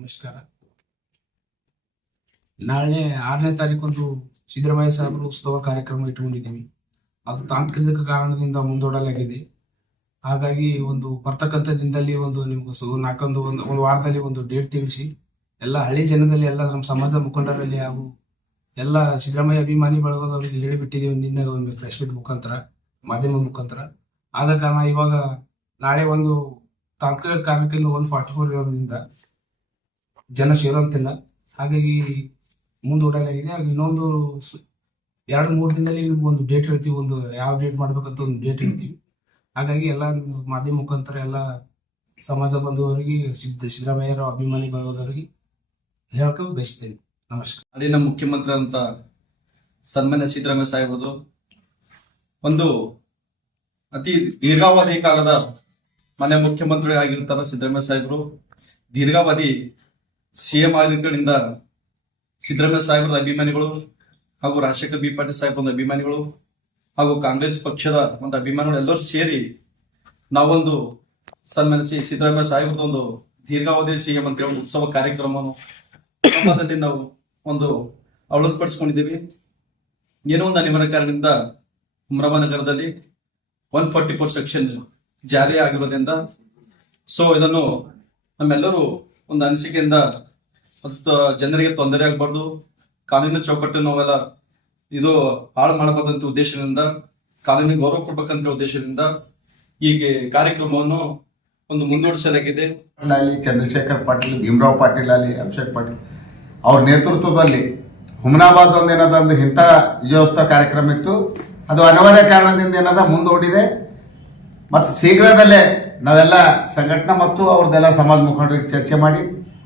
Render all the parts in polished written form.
ನಮಸ್ಕಾರ. ನಾಳೆ 6ನೇ ತಾರೀಕು ಸಿದ್ದರಾಮಯ್ಯ ಸಾಹೇಬರು ಉತ್ಸವ ಕಾರ್ಯಕ್ರಮ ಇಟ್ಕೊಂಡಿದ್ದೀವಿ. ಅದು ತಾಂತ್ರಿಕ ಕಾರಣದಿಂದ ಮುಂದೂಡಲಾಗಿದೆ. ಹಾಗಾಗಿ ಬರ್ತಕ್ಕಂಥ ದಿನದಲ್ಲಿ ನಿಮ್ಗೆ ಒಂದು ವಾರದಲ್ಲಿ ಒಂದು ಡೇಟ್ ತಿಳಿಸಿ ಎಲ್ಲ ಹಳ್ಳಿ ಜನದಲ್ಲಿ ಎಲ್ಲ ನಮ್ಮ ಸಮಾಜದ ಮುಖಂಡರಲ್ಲಿ ಹಾಗೂ ಎಲ್ಲ ಸಿದ್ದರಾಮಯ್ಯ ಅಭಿಮಾನಿ ಬಳಗದವರಿಗೆ ಹೇಳಿಬಿಟ್ಟಿದ್ದೀವಿ. ನಿನ್ನೆ ಒಂದು ಪ್ರೆಸ್ ಮೀಟ್ ಮುಖಾಂತರ, ಮಾಧ್ಯಮ ಮುಖಾಂತರ. ಆದ ಕಾರಣ ಇವಾಗ ನಾಳೆ ತಾಂತ್ರಿಕ ಕಾರಣಕ್ಕಿಂತ 144 ಇರೋದ್ರಿಂದ ಜನ ಸೇರುವಂತಿಲ್ಲ. ಹಾಗಾಗಿ ಮುಂದೂಡಲಾಗಿದೆ. ಹಾಗೆ ಇನ್ನೊಂದು 2-3 ದಿನದಲ್ಲಿ ಒಂದು ಡೇಟ್ ಹೇಳ್ತೀವಿ. ಯಾವ ಡೇಟ್ ಮಾಡ್ಬೇಕಂತ ಒಂದು ಡೇಟ್ ಹೇಳ್ತೀವಿ. ಹಾಗಾಗಿ ಎಲ್ಲ ಮಾಧ್ಯಮ ಮುಖಾಂತರ ಎಲ್ಲ ಸಮಾಜ ಬಂಧುವರಿಗೆ, ಸಿದ್ದರಾಮಯ್ಯರ ಅಭಿಮಾನಿ ಬಳಗದವರಿಗೆ ಹೇಳಕ್ಕೆ ಬಯಸ್ತೇನೆ. ನಮಸ್ಕಾರ. ಅಲ್ಲಿನ ಮುಖ್ಯಮಂತ್ರಿ ಅಂತ ಸನ್ಮಾನ್ಯ ಸಿದ್ದರಾಮಯ್ಯ ಸಾಹೇಬರು ಅತಿ ದೀರ್ಘಾವಧಿ ಕಾಲದ ಮನೆ ಮುಖ್ಯಮಂತ್ರಿ ಆಗಿರ್ತಾರ. ಸಿದ್ದರಾಮಯ್ಯ ಸಾಹೇಬರು ದೀರ್ಘಾವಧಿ ಸಿಎಂ ಆಗಿದ್ದರಿಂದ ಸಿದ್ದರಾಮಯ್ಯ ಸಾಹೇಬರ ಅಭಿಮಾನಿಗಳು ಹಾಗೂ ರಾಜಶೇಖರ್ ಬಿ ಪಾಟೀಲ್ ಸಾಹೇಬರ ಅಭಿಮಾನಿಗಳು ಹಾಗೂ ಕಾಂಗ್ರೆಸ್ ಪಕ್ಷದ ಅಭಿಮಾನಿಗಳು ಎಲ್ಲರೂ ಸೇರಿ ನಾವೊಂದು ಸನ್ಮಾನಿಸಿ ಸಿದ್ದರಾಮಯ್ಯ ಸಾಹೇಬರದೊಂದು ದೀರ್ಘಾವಧಿ ಸಿಎಂ ಅಂತ ಹೇಳಿ ಉತ್ಸವ ಕಾರ್ಯಕ್ರಮವನ್ನು ನಾವು ಅಳವಡಿಸಿಕೊಂಡಿದ್ದೀವಿ. ಏನೋ ಒಂದು ಅನಿವಾರ್ಯ ಕಾರಣದಿಂದ ಹುಮನಾಬಾದ್ ನಗರದಲ್ಲಿ 144 ಸೆಕ್ಷನ್ ಜಾರಿ ಆಗಿರೋದ್ರಿಂದ ಇದನ್ನು ನಮ್ಮೆಲ್ಲರೂ ಒಂದು ಅನಿಸಿಕೆಯಿಂದ ಜನರಿಗೆ ತೊಂದರೆ ಆಗಬಾರ್ದು, ಕಾನೂನಿನ ಚೌಕಟ್ಟು ನಾವೆಲ್ಲ ಇದು ಹಾಳು ಮಾಡಬಾರ್ದಂತ ಉದ್ದೇಶದಿಂದ, ಕಾನೂನಿಗೆ ಗೌರವ ಕೊಡ್ಬೇಕಂತ ಉದ್ದೇಶದಿಂದ ಈ ಕಾರ್ಯಕ್ರಮವನ್ನು ಮುಂದೂಡಿಸಲಾಗಿದೆ. ಚಂದ್ರಶೇಖರ್ ಪಾಟೀಲ್, ಭೀಮರಾವ್ ಪಾಟೀಲ್ ಅಲ್ಲಿ, ಅಭಿಷೇಕ್ ಪಾಟೀಲ್ ಅವ್ರ ನೇತೃತ್ವದಲ್ಲಿ ಹುಮನಾಬಾದ್ ಇಂಥ ವಿಜಯೋತ್ಸವ ಕಾರ್ಯಕ್ರಮ ಇತ್ತು. ಅದು ಅನಿವಾರ್ಯ ಕಾರಣದಿಂದ ಮುಂದೂಡಿದೆ. ಮತ್ತು ಶೀಘ್ರದಲ್ಲೇ ನಾವೆಲ್ಲ ಸಂಘಟನಾ ಮತ್ತು ಅವ್ರದ್ದೆಲ್ಲ ಸಮಾಜ ಮುಖಂಡರಿಗೆ ಚರ್ಚೆ ಮಾಡಿ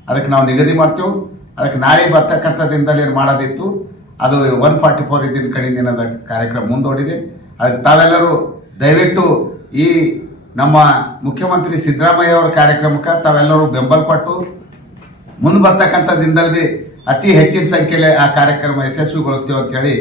ಅದಕ್ಕೆ ನಾವು ನಿಗದಿ ಮಾಡ್ತೇವೆ. ಅದಕ್ಕೆ ನಾಳೆ ಬರ್ತಕ್ಕಂಥ ದಿನದಲ್ಲಿ ಏನು ಮಾಡೋದಿತ್ತು ಅದು 144 ಇದ್ದಿನ ಕಡೆಯಿಂದ ಕಾರ್ಯಕ್ರಮ ಮುಂದೂಡಿದೆ. ಅದಕ್ಕೆ ತಾವೆಲ್ಲರೂ ದಯವಿಟ್ಟು ಈ ನಮ್ಮ ಮುಖ್ಯಮಂತ್ರಿ ಸಿದ್ದರಾಮಯ್ಯ ಅವರ ಕಾರ್ಯಕ್ರಮಕ್ಕೆ ತಾವೆಲ್ಲರೂ ಬೆಂಬಲ ಕೊಟ್ಟು ಮುಂದೆ ಬರ್ತಕ್ಕಂಥ ದಿನದಲ್ಲಿ ಅತಿ ಹೆಚ್ಚಿನ ಸಂಖ್ಯೆಯಲ್ಲಿ ಆ ಕಾರ್ಯಕ್ರಮ ಯಶಸ್ವಿಗೊಳಿಸ್ತೇವೆ ಅಂತ ಹೇಳಿ